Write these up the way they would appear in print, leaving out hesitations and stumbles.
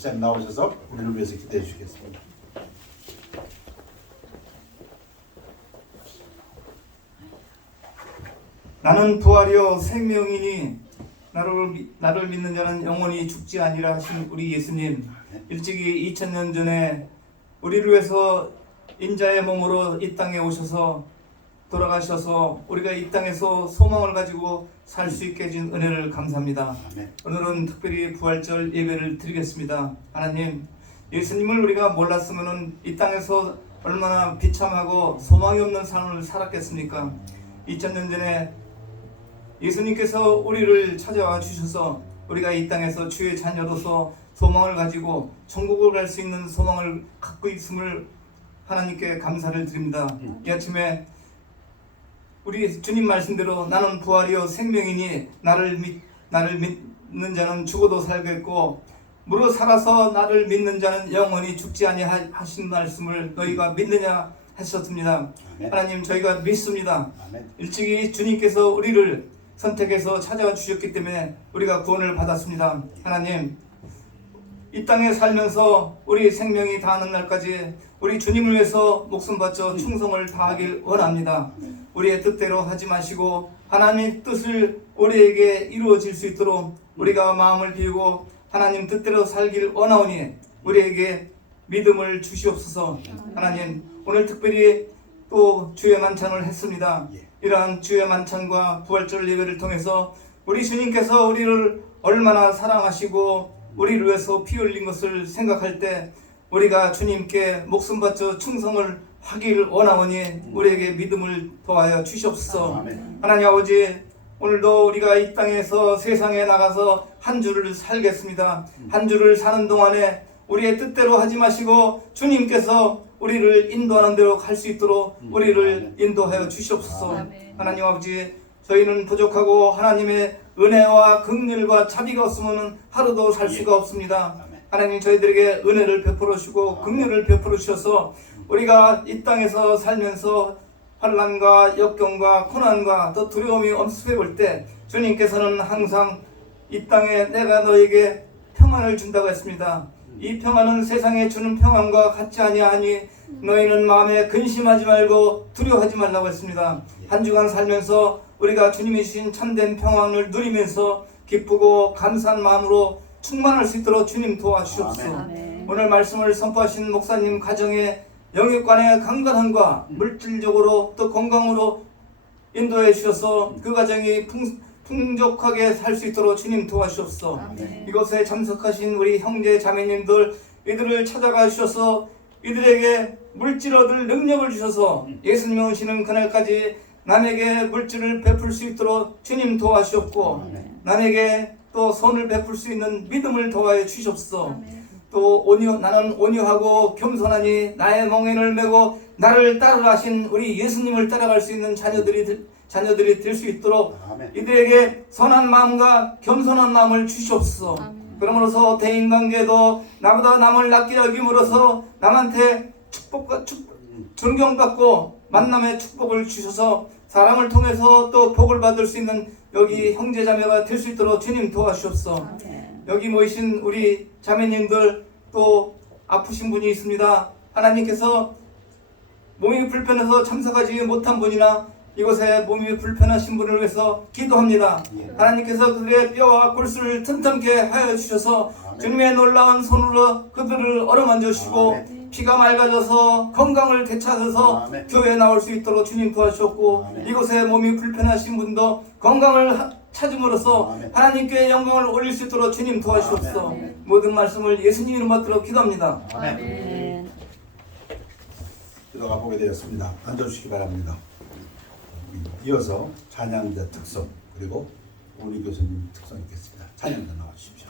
집사님 나오셔서 우리를 위해서 기도해 주시겠습니다. 나는 부활이요 생명이니 나를 믿는 자는 영원히 죽지 아니라 하신 우리 예수님, 일찍이 2000년 전에 우리를 위해서 인자의 몸으로 이 땅에 오셔서 돌아가셔서 우리가 이 땅에서 소망을 가지고 살 수 있게 해준 은혜를 감사합니다. 오늘은 특별히 부활절 예배를 드리겠습니다. 하나님, 예수님을 우리가 몰랐으면 이 땅에서 얼마나 비참하고 소망이 없는 삶을 살았겠습니까? 2000년 전에 예수님께서 우리를 찾아와 주셔서 우리가 이 땅에서 주의 자녀로서 소망을 가지고 천국을 갈 수 있는 소망을 갖고 있음을 하나님께 감사를 드립니다. 이 아침에 우리 주님 말씀대로 나는 부활이요 생명이니 나를 믿는 자는 죽어도 살겠고 무릇 살아서 나를 믿는 자는 영원히 죽지 아니하신 말씀을 너희가 믿느냐 하셨습니다. 하나님, 저희가 믿습니다. 일찍이 주님께서 우리를 선택해서 찾아와 주셨기 때문에 우리가 구원을 받았습니다. 하나님, 이 땅에 살면서 우리 생명이 다하는 날까지 우리 주님을 위해서 목숨 바쳐 충성을 다하길 원합니다. 우리의 뜻대로 하지 마시고 하나님의 뜻을 우리에게 이루어질 수 있도록 우리가 마음을 비우고 하나님 뜻대로 살길 원하오니 우리에게 믿음을 주시옵소서. 하나님, 오늘 특별히 또 주의 만찬을 했습니다. 이러한 주의 만찬과 부활절 예배를 통해서 우리 주님께서 우리를 얼마나 사랑하시고 우리를 위해서 피 흘린 것을 생각할 때 우리가 주님께 목숨 바쳐 충성을 하기를 원하오니 우리에게 믿음을 더하여 주시옵소서. 하나님 아버지, 오늘도 우리가 이 땅에서 세상에 나가서 한 주를 살겠습니다. 한 주를 사는 동안에 우리의 뜻대로 하지 마시고 주님께서 우리를 인도하는 대로 갈 수 있도록 우리를 인도하여 주시옵소서. 하나님 아버지, 저희는 부족하고 하나님의 은혜와 긍휼과 자비가 없으면 하루도 살 수가 없습니다. 하나님, 저희들에게 은혜를 베풀어 주시고 긍휼을 베풀어 주셔서 우리가 이 땅에서 살면서 환난과 역경과 고난과 또 두려움이 엄습해 올 때 주님께서는 항상 이 땅에 내가 너에게 평안을 준다고 했습니다. 이 평안은 세상에 주는 평안과 같지 아니하니 너희는 마음에 근심하지 말고 두려워하지 말라고 했습니다. 한 주간 살면서 우리가 주님이 주신 참된 평안을 누리면서 기쁘고 감사한 마음으로 충만할 수 있도록 주님 도와주시옵소서. 오늘 말씀을 선포하신 목사님 가정에 영육간의 강건함과 물질적으로 또 건강으로 인도해 주셔서 그 가정이 풍족하게 살 수 있도록 주님 도와주옵소서. 이곳에 참석하신 우리 형제 자매님들, 이들을 찾아가 주셔서 이들에게 물질 얻을 능력을 주셔서 예수님 오시는 그날까지 남에게 물질을 베풀 수 있도록 주님 도와주옵고 남에게 또 손을 베풀 수 있는 믿음을 더하여 주시옵소서. 또 나는 온유하고 겸손하니 나의 멍에를 메고 나를 따르라 하신 우리 예수님을 따라갈 수 있는 자녀들이 될 수 있도록 이들에게 선한 마음과 겸손한 마음을 주시옵소서. 그러므로서 대인관계도 나보다 남을 낮게 여김으로써 남한테 축복과 존경받고 만남의 축복을 주셔서 사람을 통해서 또 복을 받을 수 있는 여기 형제자매가 될 수 있도록 주님 도와주옵소서. 여기 모이신 우리 자매님들, 또 아프신 분이 있습니다. 하나님께서 몸이 불편해서 참석하지 못한 분이나 이곳에 몸이 불편하신 분을 위해서 기도합니다. 하나님께서 그들의 뼈와 골수를 튼튼케 하여 주셔서 주님의 놀라운 손으로 그들을 어루만져 주시고 피가 맑아져서 건강을 되찾아서 교회에 나올 수 있도록 주님 도와주셨고 이곳에 몸이 불편하신 분도 건강을 찾음으로써 하나님께 영광을 올릴 수 있도록 주님 도와주옵소서. 모든 말씀을 예수님 이름 받들어 기도합니다. 아멘. 기도가 보게 되었습니다. 앉아주시기 바랍니다. 이어서 찬양자 특성 그리고 우리 교수님 특성 있겠습니다. 찬양자 나와주십시오.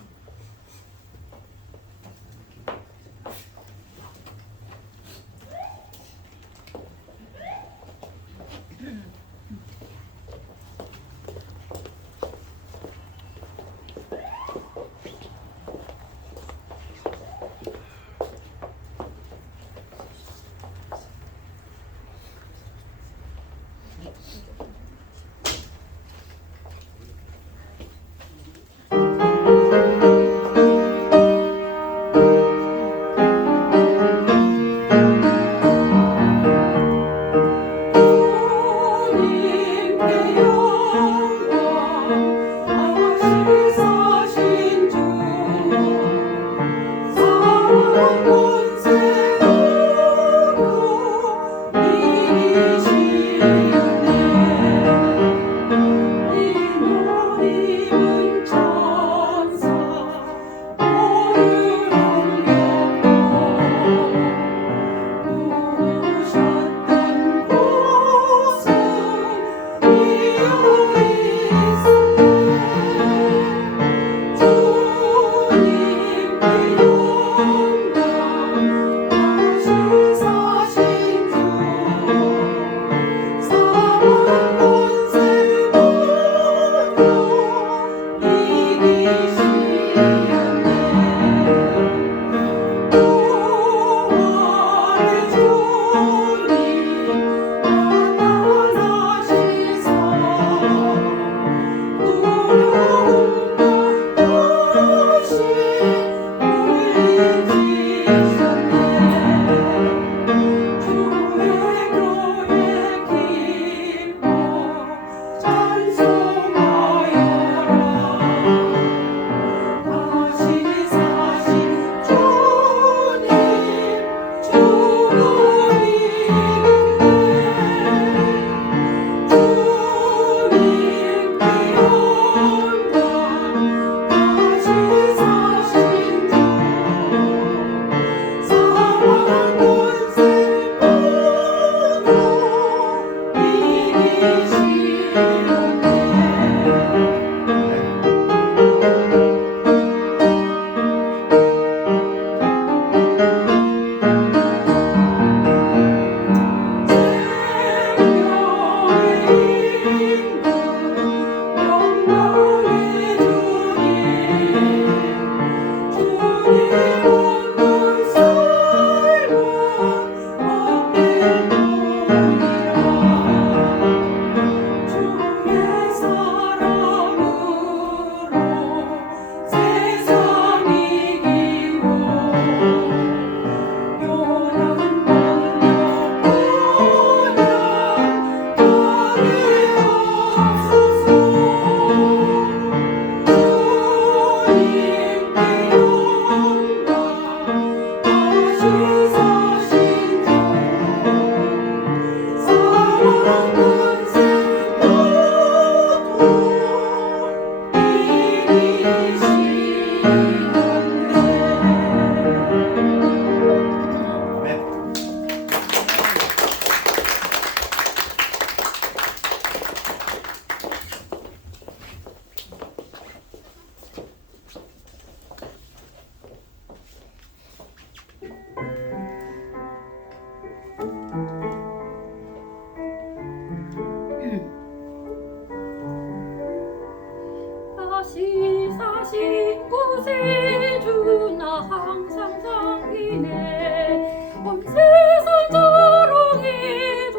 하시네 온 세상 자랑해도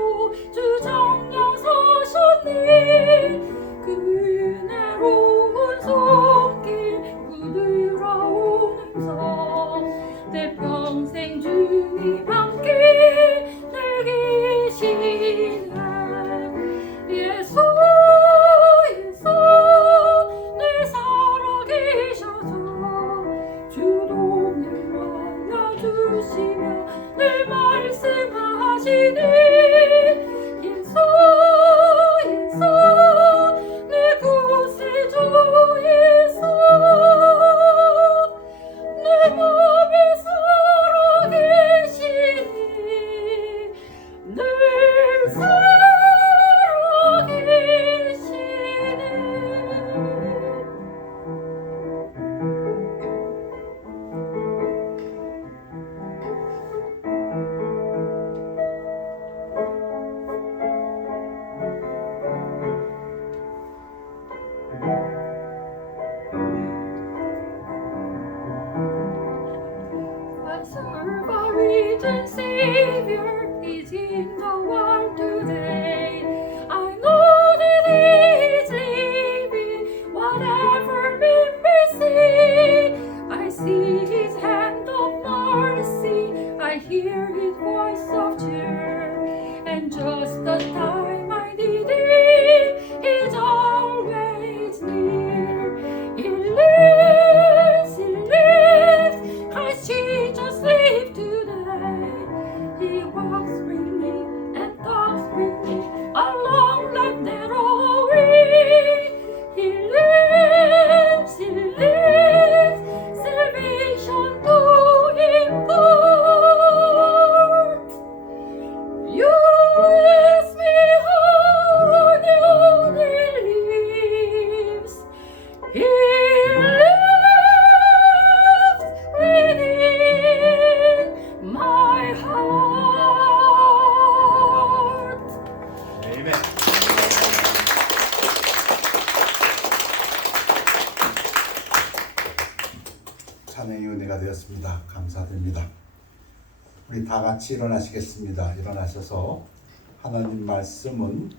주 정령 서셨네 그 은혜로운 손길 부드러운 음성 내 평생 주님 함께 늘 계시네 예수 예수 늘 살아계셔서 주도 늘 알려주시며 늘 말씀하시네 예수 예수 내 구세주 예수 내 맘에 살아계시니 늘 살아계시네 I serve a risen Savior, He's in the world today. I know that He is living, whatever men may say. I see His hand of mercy, I hear His voice of cheer. And just the time I need Him, He's always near. He lives, Christ Jesus lives today. He walks with me and talks with me along that narrow way. He lives, salvation to impart. You ask me how the lives. He lives within my heart. 아멘. 찬양의 은혜가 되었습니다. 감사드립니다. 우리 다 같이 일어나시겠습니다. 일어나셔서 하나님 말씀은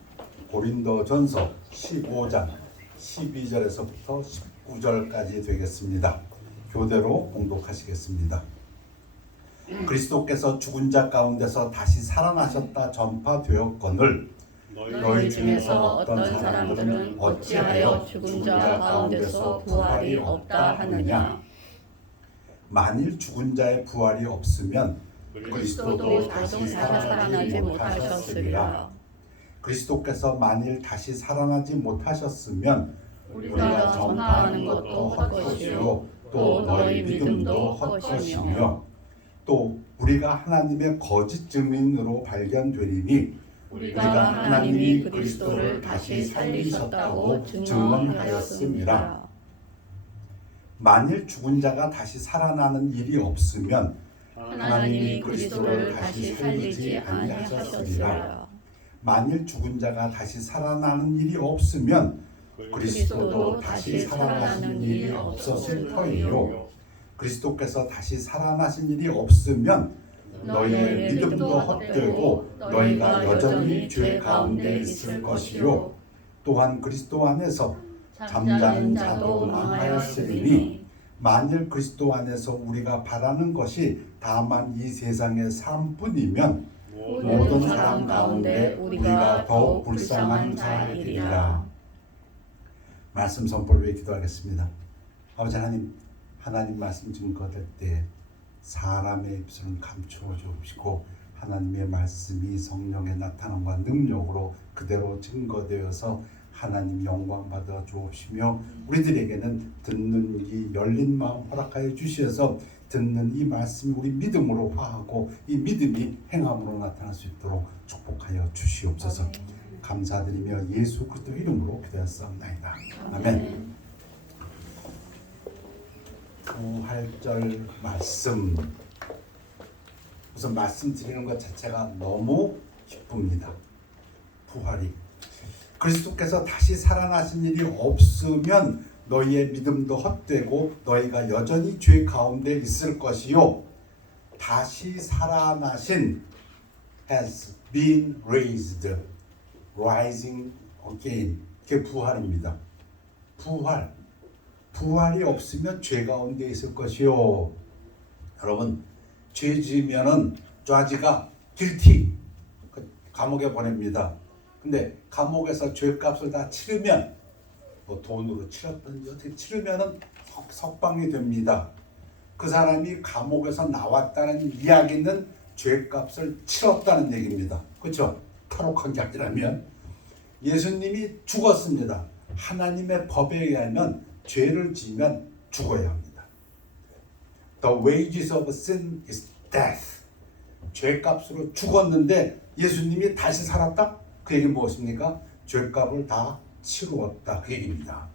고린도전서 15장 12절에서부터 19절까지 되겠습니다. 교대로 봉독하시겠습니다. 그리스도께서 죽은 자 가운데서 다시 살아나셨다 전파되었거늘 너희 중에서 어떤 사람들은 어찌하여 죽은 자 가운데서 부활이 없다 하느냐. 만일 죽은 자의 부활이 없으면 그리스도도 다시 살아나지 못하셨으리라. 그리스도께서 만일 다시 살아나지 못하셨으면 우리가 전파하는 것도 헛것이요 또 너희 믿음도 헛것이며 또 우리가 하나님의 거짓 증인으로 발견되리니 우리가 하나님이 그리스도를 다시 살리셨다고 증언하였습니다. 만일 죽은 자가 다시 살아나는 일이 없으면 하나님이 그리스도를 다시 살리지 아니하셨으리라. 만일 죽은 자가 다시 살아나는 일이 없으면 그리스도도 다시 살아나신 일이 없었을 터이요. 그리스도께서 다시 살아나신 일이 없으면 너희의 믿음도 헛되고 너희가 여전히 죄 가운데 있을 것이요. 또한 그리스도 안에서 잠자는 자도 망하였으리니 만일 그리스도 안에서 우리가 바라는 것이 다만 이 세상의 삶뿐이면 모든 사람 가운데 우리가 더욱 불쌍한 자이리라. 말씀 선포를 위해 기도하겠습니다. 아버지 하나님, 하나님 말씀 증거될 때 사람의 입술은 감추어 주시고 하나님의 말씀이 성령의 나타남과 능력으로 그대로 증거되어서 하나님 영광 받아 주옵시며 우리들에게는 듣는 이 열린 마음 허락하여 주셔서 듣는 이 말씀이 우리 믿음으로 화하고 이 믿음이 행함으로 나타날 수 있도록 축복하여 주시옵소서. 감사드리며 예수 그리스도 이름으로 기도하옵나이다. 아멘. 부활절 말씀, 우선 말씀드리는 것 자체가 너무 기쁩니다. 부활이 그리스도께서 다시 살아나신 일이 없으면 너희의 믿음도 헛되고 너희가 여전히 죄 가운데 있을 것이요. 다시 살아나신 has been raised, rising again. 그게 부활입니다. 부활이 없으면 죄 가운데 있을 것이요. 여러분, 죄 지으면은 좌지가 guilty, 감옥에 보냅니다. 근데 감옥에서 죄값을 다 치르면, 뭐 돈으로 치렀든지 어떻게 치르면은 석방이 됩니다. 그 사람이 감옥에서 나왔다는 이야기는 죄값을 치렀다는 얘기입니다. 그렇죠? 탈옥한 게 아니라면 예수님이 죽었습니다. 하나님의 법에 의하면 죄를 지으면 죽어야 합니다. The wages of sin is death. 죄값으로 죽었는데 예수님이 다시 살았다? 그 얘기는 무엇입니까? 죄값을 다 치루었다. 그 얘기입니다.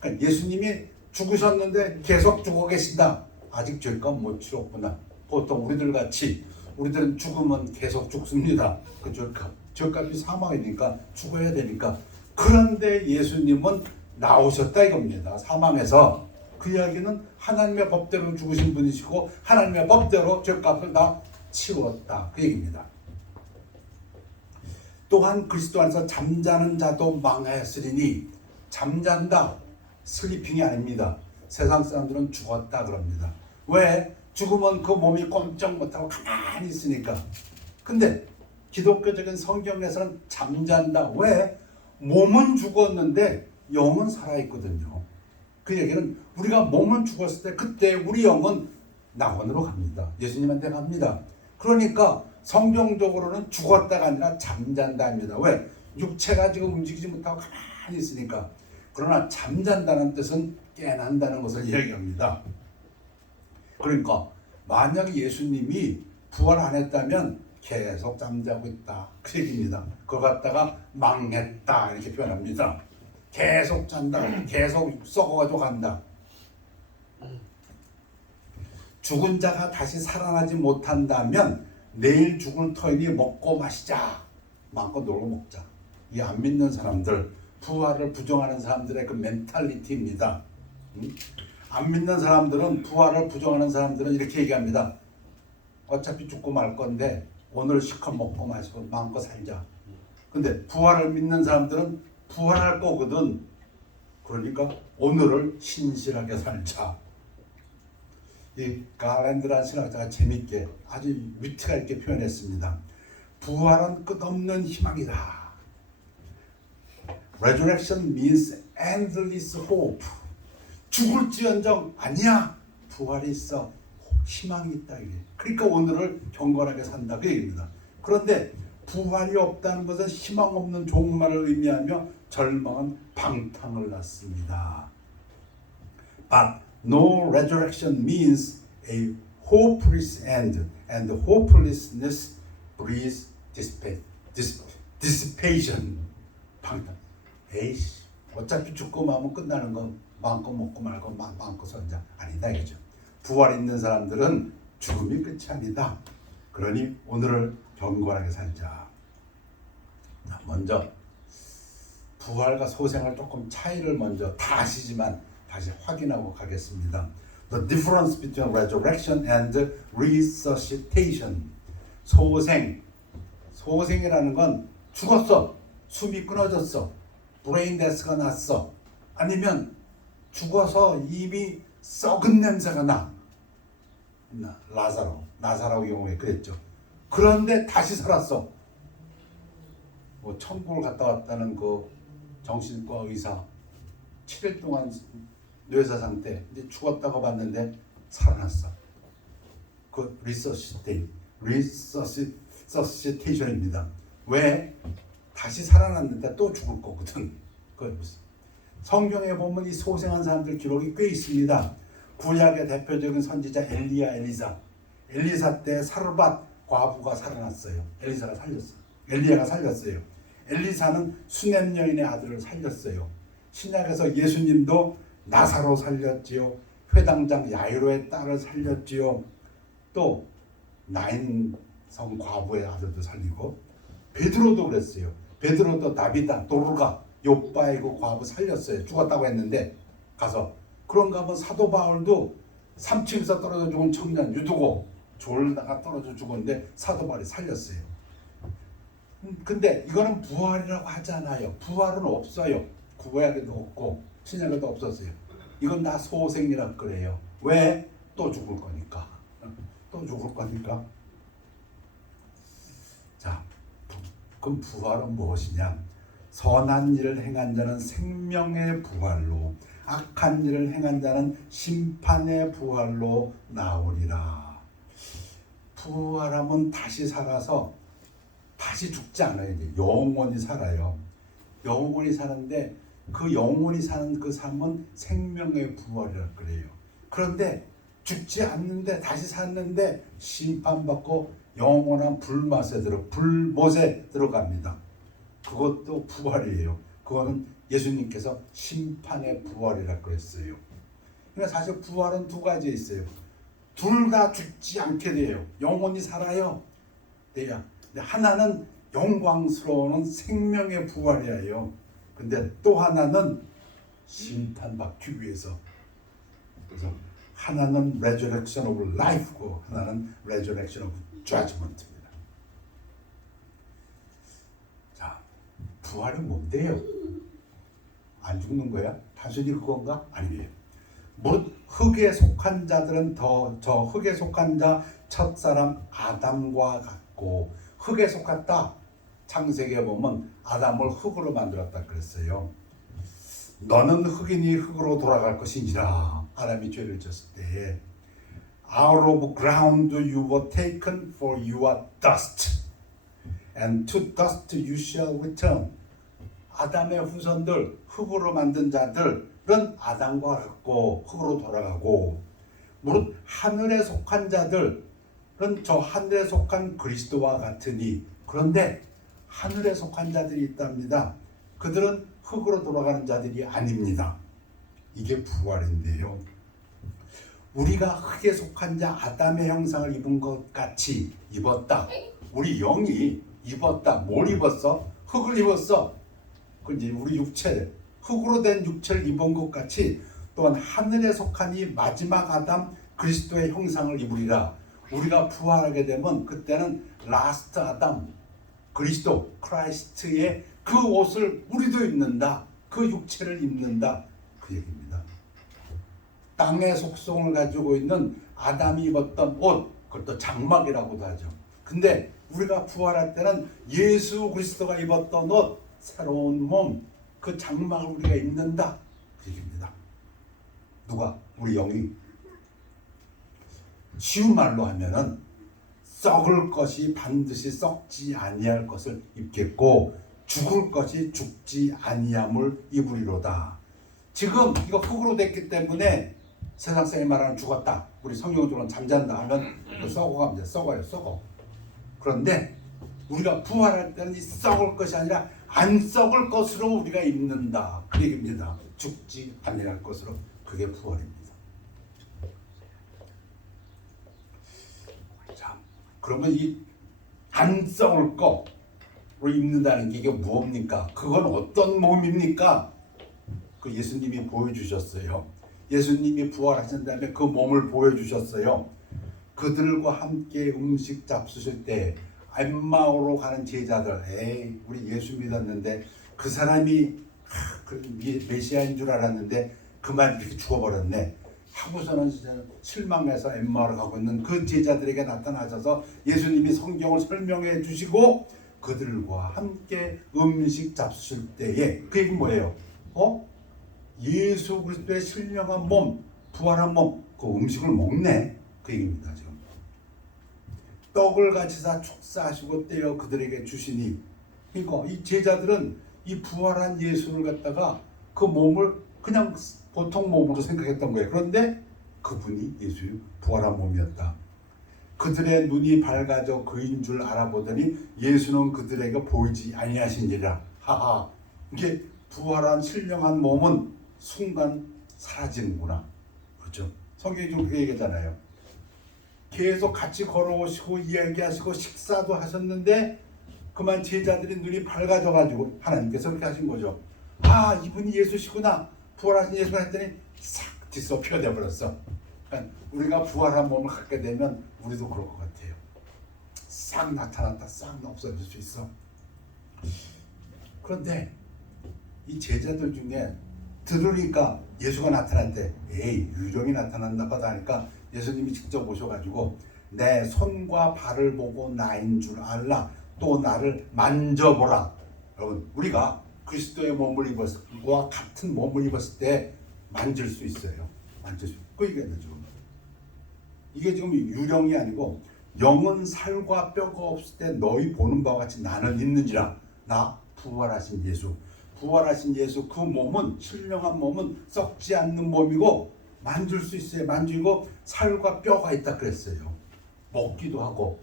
그러니까 예수님이 죽으셨는데 계속 죽어 계신다. 아직 죄값 못 치렀구나. 보통 우리들 같이, 우리들은 죽으면 계속 죽습니다. 그 죄값이 사망이니까 죽어야 되니까. 그런데 예수님은 나오셨다 이겁니다. 사망에서. 그 이야기는 하나님의 법대로 죽으신 분이시고 하나님의 법대로 죄값을 다 치웠다. 그 얘기입니다. 또한 그리스도 안에서 잠자는 자도 망하였으리니, 잠잔다, 슬리핑이 아닙니다. 세상 사람들은 죽었다 그럽니다. 왜? 죽으면 그 몸이 꼼짝 못하고 가만히 있으니까. 근데 기독교적인 성경에서는 잠잔다. 왜? 몸은 죽었는데 영은 살아있거든요. 그 얘기는 우리가 몸은 죽었을 때 그때 우리 영은 낙원으로 갑니다. 예수님한테 갑니다. 그러니까 성경적으로는 죽었다가 아니라 잠잔다입니다. 왜? 육체가 지금 움직이지 못하고 가만히 있으니까. 그러나 잠잔다는 뜻은 깨난다는 것을 이야기합니다. 그러니까 만약 예수님이 부활 안 했다면 계속 잠자고 있다. 그 얘기입니다. 그걸 갖다가 망했다 이렇게 표현합니다. 계속 잔다. 계속 썩어가지고 간다. 죽은 자가 다시 살아나지 못한다면 내일 죽을 터이니 먹고 마시자. 마음껏 놀고 먹자. 이 안 믿는 사람들, 부활을 부정하는 사람들의 그 멘탈리티입니다. 안 믿는 사람들은, 부활을 부정하는 사람들은 이렇게 얘기합니다. 어차피 죽고 말 건데 오늘 실컷 먹고 마시고 마음껏 살자. 근데 부활을 믿는 사람들은 부활할 거거든. 그러니까 오늘을 신실하게 살자. 이 가랜드라는 신학자가 재밌게 아주 위트가 있게 표현했습니다. 부활은 끝없는 희망이다. Resurrection means endless hope. 죽을지언정 아니야. 부활이 있어. 희망이 있다. 이게. 그러니까 오늘을 경건하게 산다. 그 얘기입니다. 그런데 부활이 없다는 것은 희망 없는 종말을 의미하며 절망은 방탕을 낳습니다. But no resurrection means a hopeless end, and hopelessness breeds dissipation. 방탕. 에이씨, 어차피 죽고 마면 끝나는 건 마음껏 먹고 말고 마음껏 살자. 아니다 이거죠. 부활 있는 사람들은 죽음이 끝이 아니다. 그러니 오늘을 경건하게 살자. 먼저 부활과 소생을 조금 차이를 먼저 다 아시지만 다시 확인하고 가겠습니다. The difference between resurrection and resuscitation. 소생이라는 건 죽었어. 숨이 끊어졌어. 브레인 데스가 났어. 아니면 죽어서 이미 썩은 냄새가 나. 나사로 경우에 그랬죠. 그런데 다시 살았어. 뭐 천국을 갔다 왔다는 그 정신과 의사 7일 동안 뇌사 상태, 이제 죽었다고 봤는데 살아났어. 그 리서시테이션입니다. 왜? 다시 살아났는데 또 죽을 거거든. 그걸 보세요. 성경에 보면 이 소생한 사람들 기록이 꽤 있습니다. 구약의 대표적인 선지자 엘리사 때 사르밧 과부가 살아났어요. 엘리야가 살렸어요. 엘리사는 수넴 여인의 아들을 살렸어요. 신약에서 예수님도 나사로 살렸지요. 회당장 야이로의 딸을 살렸지요. 또 나인성 과부의 아들도 살리고, 베드로도 그랬어요. 베드로도 나비다, 도르가, 요빠의 그 과부 살렸어요. 죽었다고 했는데 가서. 그런가 하면 사도 바울도 3층에서 떨어져 죽은 청년 유두고 졸다가 떨어져 죽었는데 사도 바울이 살렸어요. 근데 이거는 부활이라고 하잖아요. 부활은 없어요. 구약에도 없고 신약에도 없었어요. 이건 다 소생이라 그래요. 왜? 또 죽을 거니까. 또 죽을 거니까. 자, 그럼 부활은 무엇이냐? 선한 일을 행한 자는 생명의 부활로, 악한 일을 행한 자는 심판의 부활로 나오리라. 부활하면 다시 살아서 다시 죽지 않아요. 이제 영원히 살아요. 영원히 사는데 그 영원히 사는 그 삶은 생명의 부활이라 그래요. 그런데 죽지 않는데 다시 샀는데 심판받고 영원한 불못에 들어갑니다. 그것도 부활이에요. 그거는 예수님께서 심판의 부활이라 그랬어요. 그러니까 사실 부활은 두 가지 있어요. 둘 다 죽지 않게 돼요. 영원히 살아요. 돼야. 근데 하나는 영광스러운 생명의 부활이에요. 근데 또 하나는 심판받기 위해서. 그래서 하나는 resurrection of life고 하나는 resurrection of judgment입니다. 자, 부활은 뭔데요? 안 죽는 거야? 단순히 그건가? 아니에요. 무릇 흙에 속한 자들은 저 흙에 속한 자 첫사람 아담과 같고, 흙에 속았다. 창세기에 보면 아담을 흙으로 만들었다 그랬어요. 너는 흙이니 흙으로 돌아갈 것이니라. 아담이 죄를 졌을 때 out of ground you were taken, for you are dust, and to dust you shall return. 아담의 후손들, 흙으로 만든 자들은 아담과 같고 흙으로 돌아가고, 무릇 하늘에 속한 자들은 저 하늘에 속한 그리스도와 같으니. 그런데 하늘에 속한 자들이 있답니다. 그들은 흙으로 돌아가는 자들이 아닙니다. 이게 부활인데요. 우리가 흙에 속한 자 아담의 형상을 입은 것 같이 입었다. 우리 영이 입었다. 뭘 입었어? 흙을 입었어. 그지? 우리 육체, 흙으로 된 육체를 입은 것 같이 또한 하늘에 속한 이 마지막 아담 그리스도의 형상을 입으리라. 우리가 부활하게 되면 그때는 라스트 아담 그리스도 크라이스트의 그 옷을 우리도 입는다. 그 육체를 입는다. 그 얘기입니다. 땅의 속성을 가지고 있는 아담이 입었던 옷, 그것도 장막이라고도 하죠. 근데 우리가 부활할 때는 예수 그리스도가 입었던 옷, 새로운 몸, 그 장막을 우리가 입는다. 그 얘기입니다. 누가? 우리 영이. 쉬운 말로 하면은 썩을 것이 반드시 썩지 아니할 것을 입겠고 죽을 것이 죽지 아니함을 입으리로다. 지금 이거 흙으로 됐기 때문에 세상 사람이 말하는 죽었다. 우리 성경적으로는 잠잔다 하면 썩어갑니다. 썩어. 그런데 우리가 부활할 때는 이 썩을 것이 아니라 안 썩을 것으로 우리가 입는다. 그 얘기입니다. 죽지 아니할 것으로. 그게 부활입니다. 자, 그러면 이 안 썩을 거로 입는다는 게 이게 무엇입니까? 그건 어떤 몸입니까? 그 예수님이 보여주셨어요. 예수님이 부활하신 다음에 그 몸을 보여주셨어요. 그들과 함께 음식 잡수실 때 엠마오로 가는 제자들, 에이 우리 예수 믿었는데 그 사람이 메시아인 줄 알았는데 그만 이렇게 죽어버렸네 하고서는 실망해서 엠마오로 가고 있는 그 제자들에게 나타나셔서 예수님이 성경을 설명해 주시고 그들과 함께 음식 잡수실 때에 그 얘기는 뭐예요? 예수 그리스도의 신령한 몸, 부활한 몸, 그 음식을 먹네. 그 얘기입니다. 지금 떡을 가지사 축사하시고 떼어 그들에게 주시니, 그러니까 이 제자들은 이 부활한 예수를 갖다가 그 몸을 그냥 보통 몸으로 생각했던 거예요. 그런데 그분이 예수의 부활한 몸이었다. 그들의 눈이 밝아져 그인 줄 알아보더니 예수는 그들에게 보이지 아니하시니라. 하하, 이게 부활한 신령한 몸은 순간 사라지는구나. 그렇죠? 성경이 좀 그렇게 얘기하잖아요. 계속 같이 걸어오시고 이야기하시고 식사도 하셨는데 그만 제자들이 눈이 밝아져가지고 하나님께서 그렇게 하신 거죠. 아, 이분이 예수시구나. 부활하신 예수가 했더니 싹 뒤집어 펴져 버렸어. 그러니까 우리가 부활한 몸을 갖게 되면 우리도 그럴 것 같아요. 싹 나타났다 싹 없어질 수 있어. 그런데 이 제자들 중에 들으니까 예수가 나타날 때 에이 유령이 나타난다고 하니까 예수님이 직접 오셔가지고 내 손과 발을 보고 나인 줄 알라. 또 나를 만져보라. 여러분 우리가 그리스도의 몸을 입었을 것과 같은 몸을 입었을 때 만질 수 있어요. 만질 수 있고 이게 지금 유령이 아니고 영은 살과 뼈가 없을 때 너희 보는 바와 같이 나는 있는지라. 나 부활하신 예수. 부활하신 예수 그 몸은 신령한 몸은 썩지 않는 몸이고 만질 수 있어요. 만지고 살과 뼈가 있다 그랬어요. 먹기도 하고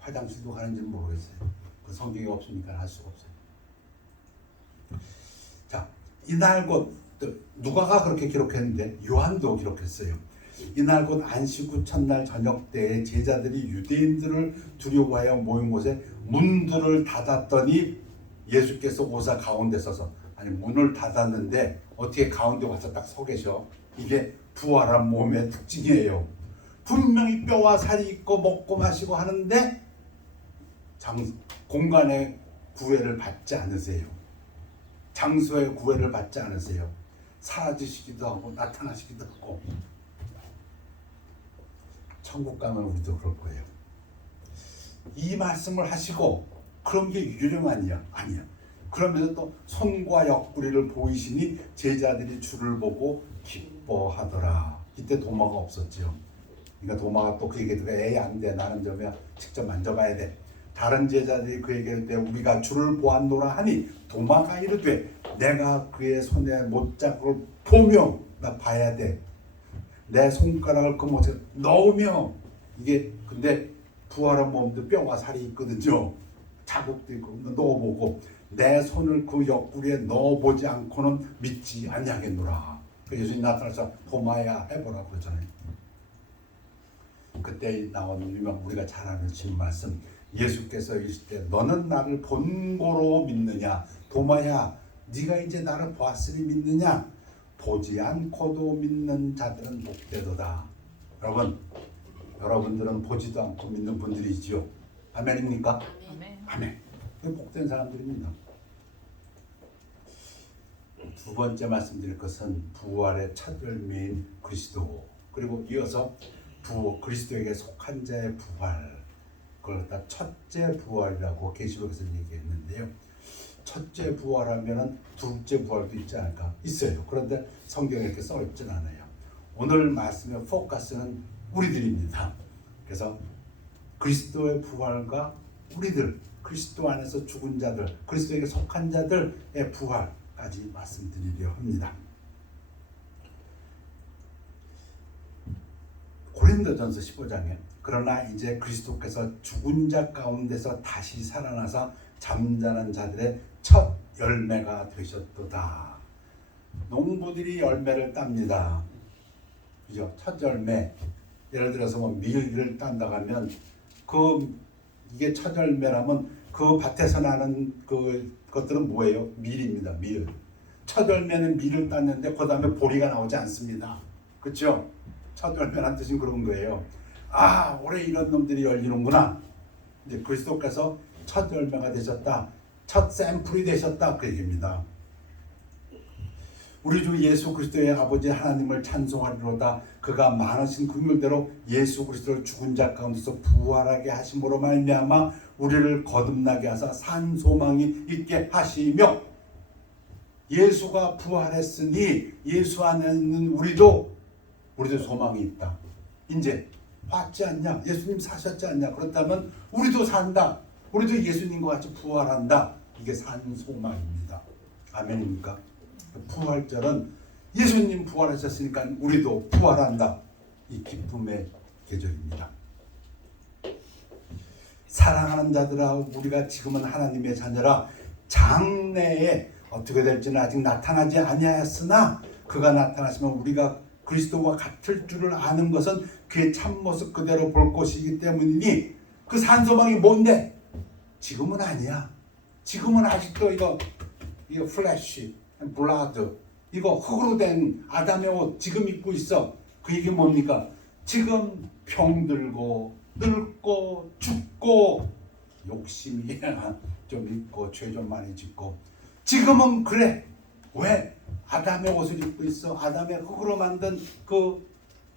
화장실도 가는지는 모르겠어요. 그 성경이 없으니까 할 수가 없어요. 자, 이날 곧 누가가 그렇게 기록했는데 요한도 기록했어요. 이날 곧 안식 후 첫날 저녁 때에 제자들이 유대인들을 두려워하여 모인 곳에 문들을 닫았더니 예수께서 오사 가운데 서서 아니 문을 닫았는데 어떻게 가운데 와서 딱 서 계셔. 이게 부활한 몸의 특징이에요. 분명히 뼈와 살이 있고 먹고 마시고 하는데 공간의 구애를 받지 않으세요. 장소의 구애를 받지 않으세요. 사라지시기도 하고 나타나시기도 하고. 천국 가면 우리도 그럴 거예요. 이 말씀을 하시고 그런 게 유령 아니야. 그러면서 또 손과 옆구리를 보이시니 제자들이 주를 보고 기뻐하더라. 이때 도마가 없었죠. 그러니까 도마가 또 그 얘기가 에이 안 돼. 나는 좀 직접 만져봐야 돼. 다른 제자들이 그 얘기를 때 우리가 주를 보았노라 하니 도마가 이르되 내가 그의 손에 못자국을 보며 나 봐야 돼. 내 손가락을 그 못에 넣으며 이게 근데 부활한 몸도 뼈와 살이 있거든요. 자국도 있고 넣어보고 내 손을 그 옆구리에 넣어보지 않고는 믿지 아니하겠노라. 예수님 나타나서 도마야 해보라 그러잖아요. 그때 나온 유명 우리가 잘 아는 진 말씀 예수께서 이르실 때 너는 나를 본고로 믿느냐. 도마야 네가 이제 나를 보았으니 믿느냐. 보지 않고도 믿는 자들은 복되도다. 여러분들은 보지도 않고 믿는 분들이지요. 아멘입니까? 아멘. 복된 사람들입니다. 두 번째 말씀드릴 것은 부활의 첫 열매인 그리스도. 그리고 이어서 그리스도에게 속한 자의 부활. 그걸 갖다 첫째 부활이라고 계시록에서 얘기했는데요. 첫째 부활하면은 둘째 부활도 있지 않을까? 있어요. 그런데 성경에 이렇게 써 있지는 않아요. 오늘 말씀의 포커스는 우리들입니다. 그래서 그리스도의 부활과 우리들, 그리스도 안에서 죽은 자들, 그리스도에게 속한 자들의 부활까지 말씀드리려 합니다. 고린도전서 15장에 그러나 이제 그리스도께서 죽은 자 가운데서 다시 살아나서 잠자는 자들의 첫 열매가 되셨도다. 농부들이 열매를 tab니다. 그죠? 첫 열매. 예를 들어서 뭐 밀을 딴다 하면 이게 첫 열매라면 그 밭에서 나는 그것들은 뭐예요? 밀입니다. 밀. 첫 열매는 밀을 땄는데 그 다음에 보리가 나오지 않습니다. 그렇죠? 첫 열매란 뜻은 그런 거예요. 아, 올해 이런 놈들이 열리는구나. 이제 그리스도께서 첫 열매가 되셨다. 첫 샘플이 되셨다. 그 얘기입니다. 우리 주 예수 그리스도의 아버지 하나님을 찬송하리로다. 그가 많으신 긍휼대로 예수 그리스도를 죽은 자 가운데서 부활하게 하심으로 말미암아 우리를 거듭나게 하사 산 소망이 있게 하시며 예수가 부활했으니 예수 안에 있는 우리도 소망이 있다. 이제 봤지 않냐? 예수님 사셨지 않냐? 그렇다면 우리도 산다. 우리도 예수님과 같이 부활한다. 이게 산 소망입니다. 아멘입니까? 부활절은 예수님 부활하셨으니까 우리도 부활한다. 이 기쁨의 계절입니다. 사랑하는 자들아, 우리가 지금은 하나님의 자녀라. 장래에 어떻게 될지는 아직 나타나지 아니하였으나 그가 나타나시면 우리가 그리스도와 같을 줄을 아는 것은 그의 참모습 그대로 볼 것이기 때문이니 그 산소망이 뭔데? 지금은 아니야. 지금은 아직도 이거 플래시, 블라드 이거 흙으로 된 아담의 옷 지금 입고 있어. 그 얘기 뭡니까? 지금 병들고 늙고 죽고 욕심이 좀 있고 죄 좀 많이 짓고 지금은 그래. 왜? 아담의 옷을 입고 있어. 아담의 흙으로 만든 그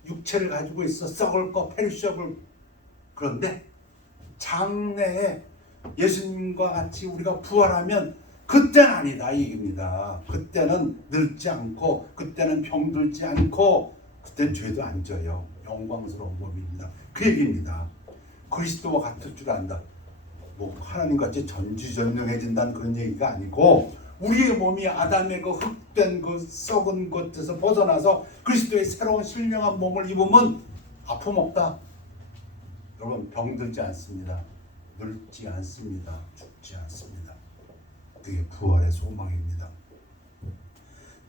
육체를 가지고 있어. 썩을 거 페르시업을. 그런데 장래에 예수님과 같이 우리가 부활하면 그때는 아니다 이 얘기입니다. 그때는 늙지 않고 그때는 병들지 않고 그때는 죄도 안 져요. 영광스러운 몸입니다. 그 얘기입니다. 그리스도와 같을 줄 안다. 뭐 하나님같이 전지전능해진다는 그런 얘기가 아니고 우리의 몸이 아담의 그 흙된 그 썩은 것에서 벗어나서 그리스도의 새로운 신령한 몸을 입으면 아픔 없다. 여러분 병들지 않습니다. 늙지 않습니다. 죽지 않습니다. 그게 부활의 소망입니다.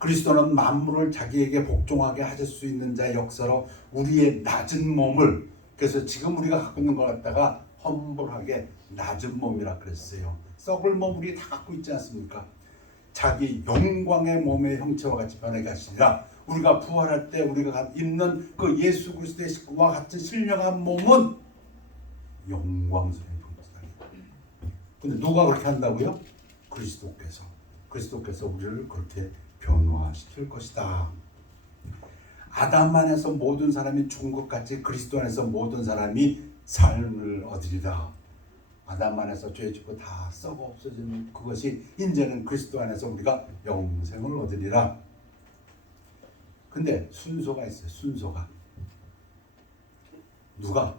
그리스도는 만물을 자기에게 복종하게 하실 수 있는 자의 역사로 우리의 낮은 몸을, 그래서 지금 우리가 갖고 있는 걸 갖다가 험불하게 낮은 몸이라 그랬어요. 썩을 몸 우리 다 갖고 있지 않습니까? 자기 영광의 몸의 형체와 같이 변하게 하시니라. 우리가 부활할 때 우리가 입는 그 예수 그리스도의 식구와 같은 신령한 몸은 영광스러운 형체다. 근데 누가 그렇게 한다고요? 그리스도께서 우리를 그렇게 변화시킬 것이다. 아담 안에서 모든 사람이 죽은 것 같이 그리스도 안에서 모든 사람이 삶을 얻으리라. 아담 안에서 죄 짓고 다 썩어 없어지는 그것이 이제는 그리스도 안에서 우리가 영생을 얻으리라. 근데 순서가 있어요. 순서가. 누가?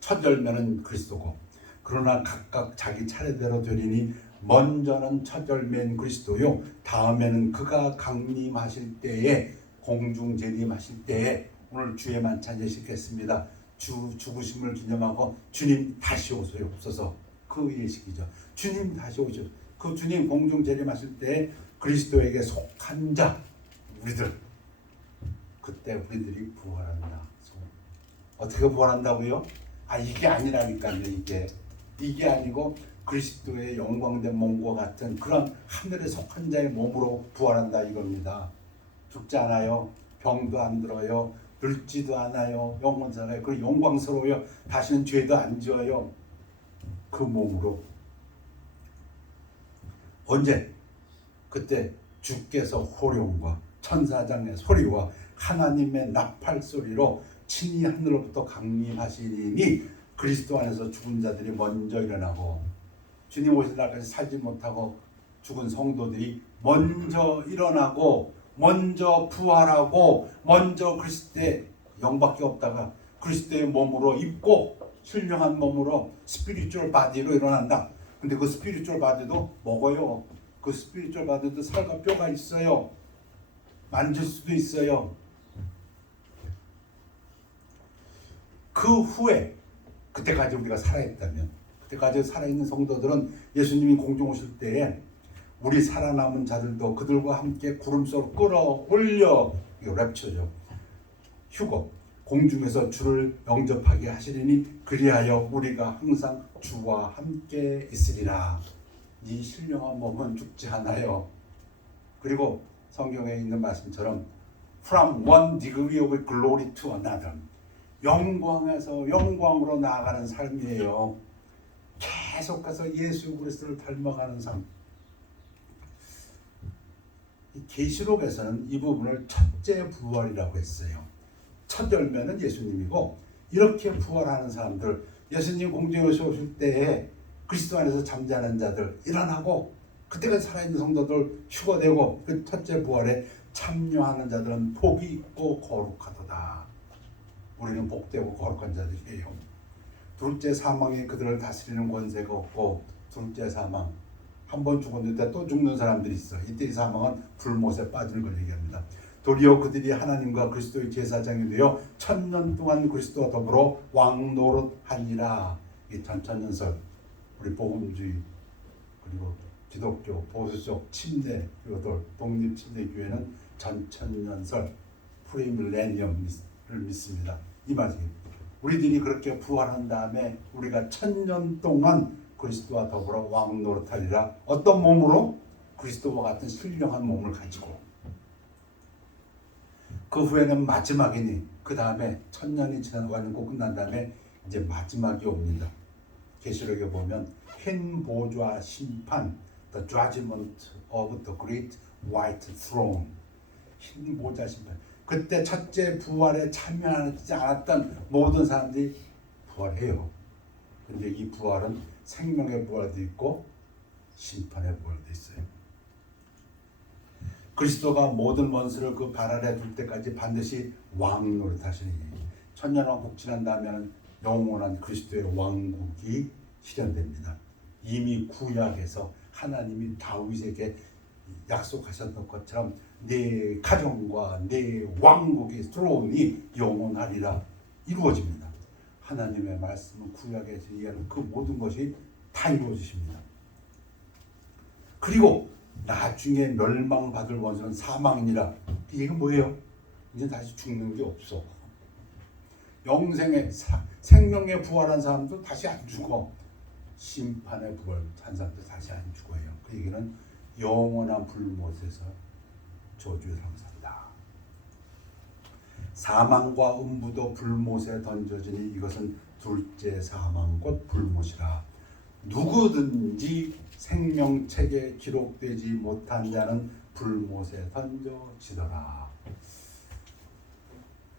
첫 열매는 그리스도고 그러나 각각 자기 차례대로 되리니 먼저는 첫 열매인 그리스도요 다음에는 그가 강림하실 때에 공중 재림하실 때에 오늘 주의 만찬 예식했습니다. 주 죽으심을 기념하고 주님 다시 오소서 그 예식이죠. 주님 다시 오셔. 그 주님 공중 재림하실 때 그리스도에게 속한 자 우리들 그때 우리들이 부활한다. 어떻게 부활한다고요? 이게 아니라니까요. 이게 아니고 그리스도의 영광된 몸과 같은 그런 하늘에 속한 자의 몸으로 부활한다 이겁니다. 죽지 않아요. 병도 안 들어요. 늙지도 않아요. 영원하요. 그리고 영광스러워요. 다시는 죄도 안 지어요. 그 몸으로. 언제? 그때 주께서 호령과 천사장의 소리와 하나님의 나팔 소리로 친히 하늘로부터 강림하시니 그리스도 안에서 죽은 자들이 먼저 일어나고 주님 오실 날까지 살지 못하고 죽은 성도들이 먼저 일어나고 먼저 부활하고 먼저 그리스도의 영밖에 없다가 그리스도의 몸으로 입고 신령한 몸으로 스피리추얼 바디로 일어난다. 근데 그 스피리추얼 바디도 먹어요. 그 스피리추얼 바디도 살과 뼈가 있어요. 만질 수도 있어요. 그 후에 그때까지 우리가 살아있다면 그때까지 살아있는 성도들은 예수님이 공중 오실 때에 우리 살아남은 자들도 그들과 함께 구름 속으로 끌어올려 이거 랩처죠. 휴거 공중에서 주를 영접하게 하시리니 그리하여 우리가 항상 주와 함께 있으리라. 이 신령한 몸은 죽지 않아요. 그리고 성경에 있는 말씀처럼 From one degree of glory to another 영광에서 영광으로 나아가는 삶이에요. 계속해서 예수 그리스도를 닮아가는 삶. 계시록에서는 이 부분을 첫째 부활이라고 했어요. 첫 열매는 예수님이고 이렇게 부활하는 사람들 예수님 공중에 오실 때에 그리스도 안에서 잠자는 자들 일어나고 그때까지 살아있는 성도들 휴거되고 그 첫째 부활에 참여하는 자들은 복이 있고 거룩하도다. 우리는 복되고 거룩한 자들이에요. 둘째 사망이 그들을 다스리는 권세가 없고 둘째 사망 한 번 죽었는데 또 죽는 사람들이 있어. 이때 이 사망은 불못에 빠지는 걸 얘기합니다. 도리어 그들이 하나님과 그리스도의 제사장이 되어 1000년 동안 그리스도와 더불어 왕노릇하니라. 이 전천년설 우리 복음주의 그리고 기독교 보수적 침대 그리고 독립 침대 교회는 전천년설 프리밀레니엄을 믿습니다. 이 말이 우리들이 그렇게 부활한 다음에 우리가 1000년 동안 그리스도와 더불어 왕노릇하리라. 어떤 몸으로? 그리스도와 같은 신령한 몸을 가지고. 그 후에는 마지막이니 그 다음에 1000년이 지나가고 끝난 다음에 이제 마지막이 옵니다. 계시록에 보면 흰 보좌 심판, the judgment of the great white throne. 흰 보좌 심판. 그때 첫째 부활에 참여하지 않았던 모든 사람들이 부활해요. 근데 이 부활은 생명의 부활도 있고 심판의 부활도 있어요. 그리스도가 모든 원수를 그 발 아래 둘 때까지 반드시 왕 노릇하시니 천년왕국 지난 다음에는 영원한 그리스도의 왕국이 실현됩니다. 이미 구약에서 하나님이 다윗에게 약속하셨던 것처럼 내 가정과 내 왕국의 스트론이 영원하리라 이루어집니다. 하나님의 말씀은 구약에서 얘기하는 그 모든 것이 다 이루어지십니다. 그리고 나중에 멸망받을 원수는 사망이니라. 이게 뭐예요? 이제 다시 죽는 게 없어. 영생의 생명에 부활한 사람도 다시 안 죽어. 심판의 부활한 사람도 다시 안 죽어요. 그 얘기는 영원한 불못에서 저주의 삶을 산다. 사망과 음부도 불못에 던져지니 이것은 둘째 사망 곧 불못이라. 누구든지 생명책에 기록되지 못한 자는 불못에 던져지더라.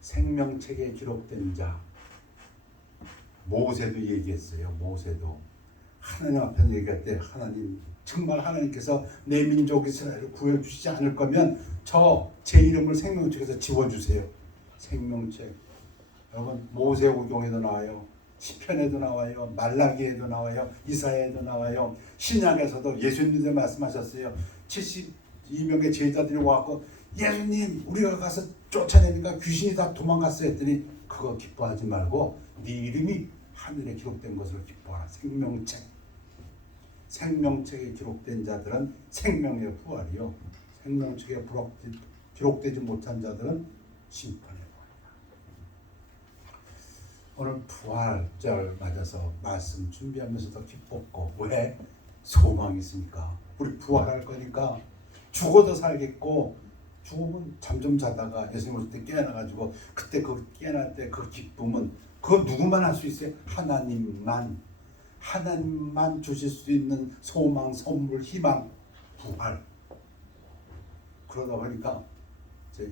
생명책에 기록된 자, 모세도 얘기했어요. 모세도 하나님 앞에서 얘기할 때 하나님 정말 하나님께서 내 민족 이스라엘을 구해주시지 않을 거면 제 이름을 생명책에서 지워주세요. 생명책. 여러분 모세오경에도 나와요. 시편에도 나와요. 말라기에도 나와요. 이사야에도 나와요. 신약에서도 예수님도 말씀하셨어요. 72명의 제자들이 와서 예수님 우리가 가서 쫓아내니까 귀신이 다 도망갔어요 했더니 그거 기뻐하지 말고 네 이름이 하늘에 기록된 것을 기뻐하라. 생명책. 생명책에 기록된 자들은 생명의 부활이요. 생명책에 기록되지 못한 자들은 심판의 부활이다. 오늘 부활절 맞아서 말씀 준비하면서 더 기뻤고 왜? 소망이 있으니까. 우리 부활할 거니까 죽어도 살겠고 죽으면 잠 좀 자다가 예수님 오실 때 깨어나가지고 그때 그 깨어날 때 그 기쁨은 그거 누구만 할 수 있어요? 하나님만 주실 수 있는 소망, 선물, 희망, 부활. 그러다 보니까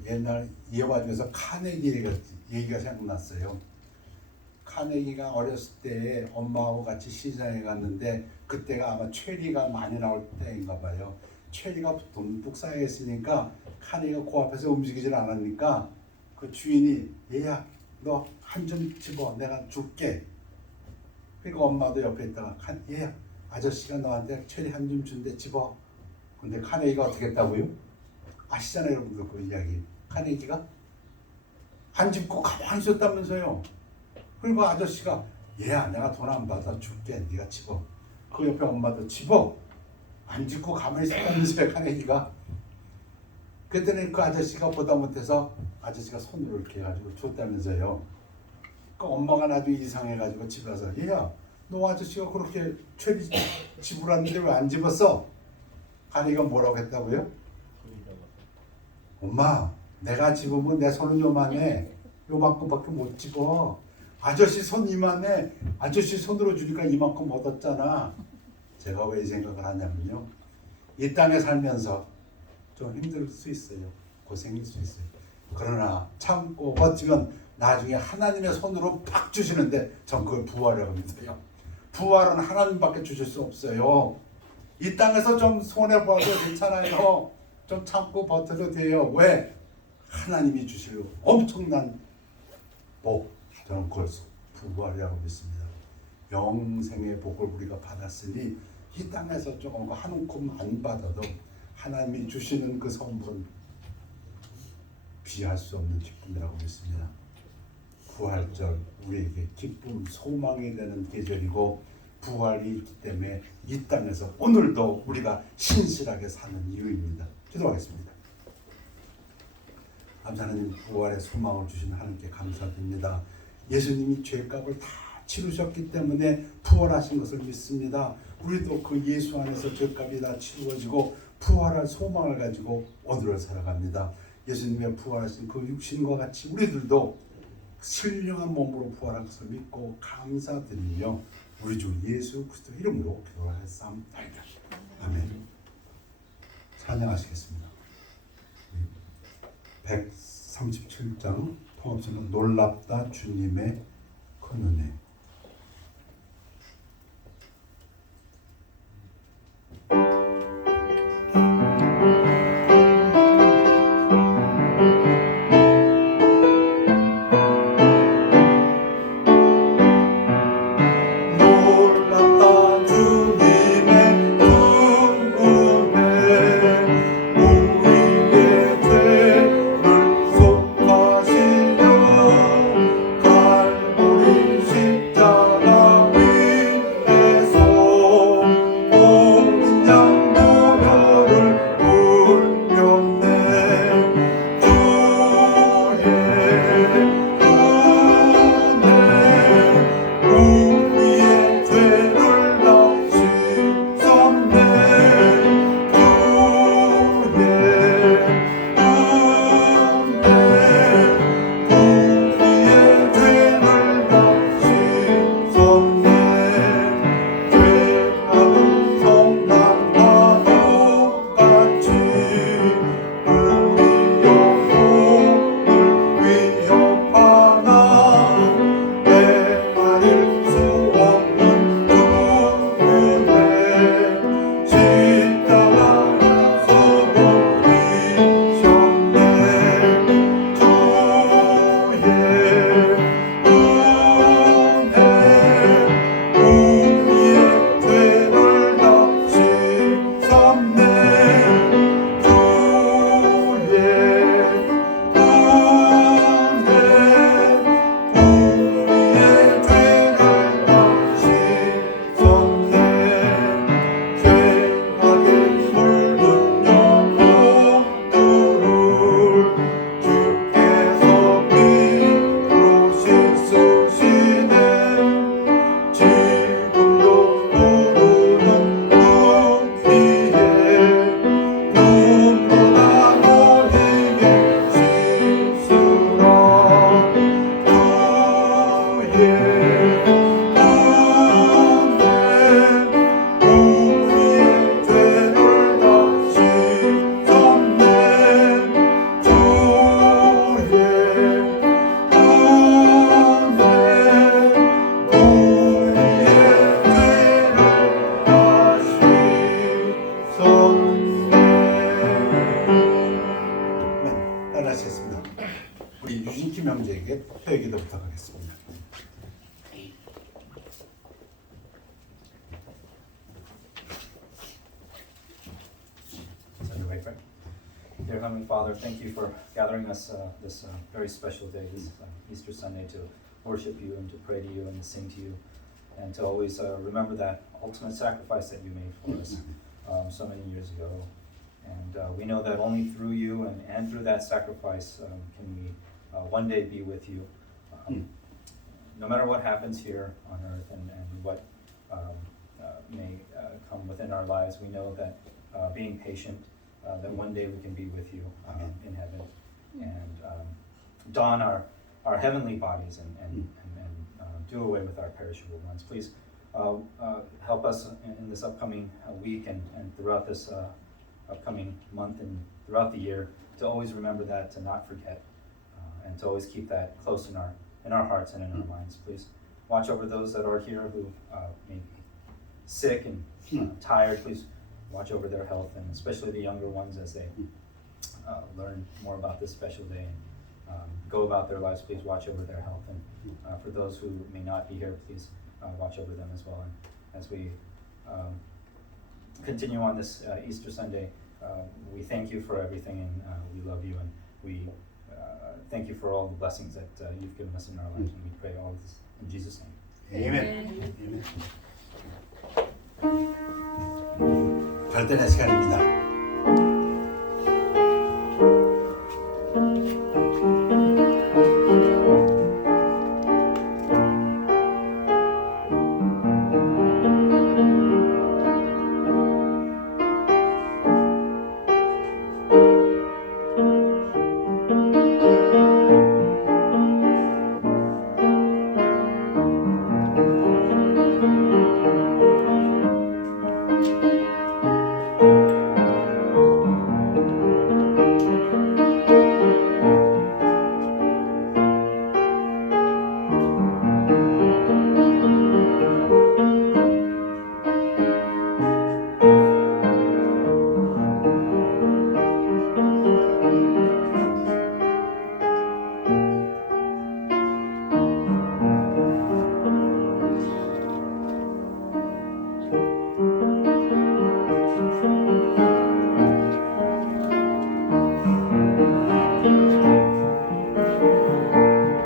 옛날 예화 중에서 카네기 얘기가 생각났어요. 카네기가 어렸을 때 엄마하고 같이 시장에 갔는데 그때가 아마 체리가 많이 나올 때인가 봐요. 체리가 듬뿍 쌓여 있으니까 카네기가 그 앞에서 움직이질 않으니까 그 주인이 얘야 너 한 점 집어 내가 줄게. 그러니까 엄마도 옆에 있다가 얘야 아저씨가 너한테 체리 한 점 준대 집어. 근데 카네기가 어떻게 했다고요? 아시잖아요 여러분들 그 이야기. 카네기가 안 집고 가만히 있었다면서요. 그리고 아저씨가 얘야 내가 돈 안 받아 줄게 네가 집어. 그 옆에 엄마도 집어. 안 집고 가만히 있었다면서요 카네기가. 그랬더니 그 아저씨가 보다 못해서 아저씨가 손으로 이렇게 해가지고 줬다면서요. 그 엄마가 나중에 이상해가지고 집에 와서 얘야 너 아저씨가 그렇게 체리 집으라는데 왜 안 집었어? 카네기가 뭐라고 했다고요? 엄마 내가 집으면 내 손은 요만해. 요만큼밖에 못 집어. 아저씨 손 이만해. 아저씨 손으로 주니까 이만큼 얻었잖아. 제가 왜 이 생각을 하냐면요. 이 땅에 살면서 좀 힘들 수 있어요. 고생일 수 있어요. 그러나 참고 버티면 나중에 하나님의 손으로 팍 주시는데 전 그걸 부활이라고 믿어요. 부활은 하나님밖에 주실 수 없어요. 이 땅에서 좀 손해봐도 괜찮아요. 좀 참고 버텨도 돼요. 왜? 하나님이 주실 엄청난 복. 저는 그걸 부활이라고 믿습니다. 영생의 복을 우리가 받았으니 이 땅에서 조금 한 움큼 안 받아도 하나님이 주시는 그 선물은 비할 수 없는 기쁨이라고 믿습니다. 부활절 우리에게 기쁨, 소망이 되는 계절이고 부활이 있기 때문에 이 땅에서 오늘도 우리가 신실하게 사는 이유입니다. 기도하겠습니다. 하나님 부활의 소망을 주신 하나님께 감사드립니다. 예수님이 죄값을 다 치르셨기 때문에 부활하신 것을 믿습니다. 우리도 그 예수 안에서 죄값이 다 치루어지고 부활할 소망을 가지고 오늘을 살아갑니다. 예수님의 부활하신 그 육신과 같이 우리들도 신령한 몸으로 부활한 것을 믿고 감사드리며 우리 주 예수 그리스도 이름으로 기도하였사옵나이다. 아멘. 찬양하시겠습니다. 137장 통합성은 놀랍다 주님의 큰 은혜. 놀랍다 주님의 큰 은혜 우리의 죄를 속하시려 갈보리 십자가 위에서 어린 양 보혈을 흘렸네 주의 은혜 우리의 죄를 다 씻었네 주의 은혜 우리의 죄를 다 씻었네 죄악은 성난과 똑같이 우리 영혼을 위협하나 내아릴 수 없는 주 은혜 십자가에서 보이셨네 주의 은혜 우리의 죄를 다 씻었네 주의 우리의 죄를 다 씻었네 죄악에 물든 영혼들을 주께서 피로 씻으시네 지금도 부르는 그 귀에 눈보다 너희에게 씻으라 주의 은혜 우리의 죄를 다 씻었네 주의 아멘. 따라하시겠습니다. 우리 유진킴 형제에게 회기도 부탁하겠습니다. Is that your right, Frank? Dear Heavenly Father, thank you for gathering us this very special day, this Easter Sunday, to worship you and to pray to you and to sing to you, and to always remember that ultimate sacrifice that you made for us so many years ago. And we know that only through you and through that sacrifice can we one day be with you. No matter what happens here on earth and what may come within our lives, we know that being patient, that one day we can be with you in heaven and don our heavenly bodies and do away with our perishable ones. Please help us in this upcoming week and throughout this upcoming month and throughout the year to always remember that, to not forget, and to always keep that close in our hearts and in our minds. Please watch over those that are here who may be sick and tired. Please watch over their health, and especially the younger ones as they learn more about this special day and go about their lives. Please watch over their health, and for those who may not be here, please watch over them as well. And as we continue on this Easter Sunday, we thank you for everything, and we love you, and we thank you for all the blessings that you've given us in our lives, and we pray all this in Jesus' name. 아멘. 별단의 시간입니다.